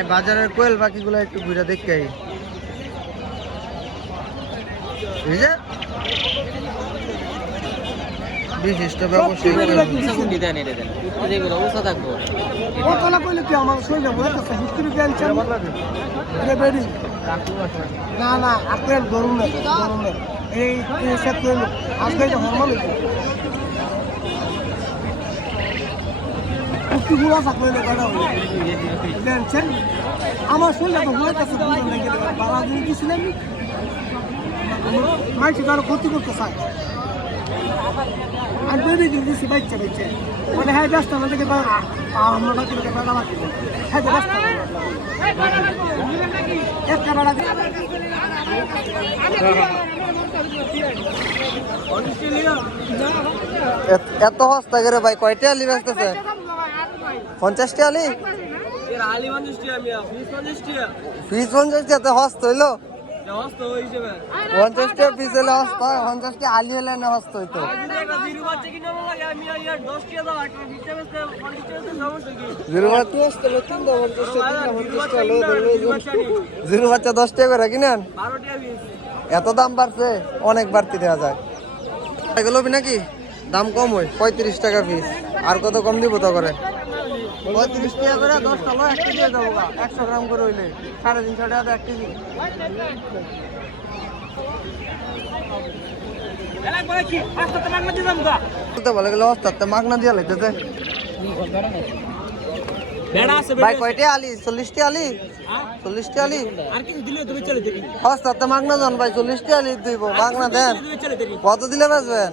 I বাজারের কোয়েল পাখিগুলো একটু ঘুরে দেখতে আই বিশিষ্ট ব্যবসায়ী না না আপনার গরম না গরম না এই আজকে হরমোন একটু গুড়া থাকলে বেড়া আমার শরীরে তো বুঝলেন নাকি বাবা দিন গেছিলেন মাইছে কারও ক্ষতি করতে চায় আর বেরি দিন দিছি, বাচ্চা বাচ্চা। মানে হ্যাঁ ব্যস্ত না দেখে আমরা বাকি বেড়া হ্যাঁ ব্যস্ত বেড়া এত হস্তা করে ভাই, কয়টা আলি ব্যস্তেছে পঞ্চাশটা আলি? আলি মানুষ আমি ফিস পিস পঞ্চাশটা। তো হস্ত হইল? হস্ত পঞ্চাশটা পিস হলে হস্ত হয় পঞ্চাশটা আলি হলে না হস্ত হইতো। জিরো বাচ্চা কিনে লাগে আমি আর দশ টাকা পঞ্চাশ টাকা টাকা করে কিনেন? টাকা এত দাম বাড়ছে অনেক বাড়তি দেওয়া যায়। এগুলো নাকি? দাম কম হয় পঁয়ত্রিশ টাকা পিস আর কত কম দিব তো করে? পঁয়ত্রিশ টাকা করে দশটা লো এক কেজি গা। একশো গ্রাম করে হইলে। সাড়ে তিনশো টাকা এক কেজি। ভাই কয়টা আলি? চল্লিশটি আলি? চল্লিশটি আলি? মাগনা যান ভাই চল্লিশটি আলি দিব মাগনা দেন। চলে কত দিলে বেচবেন?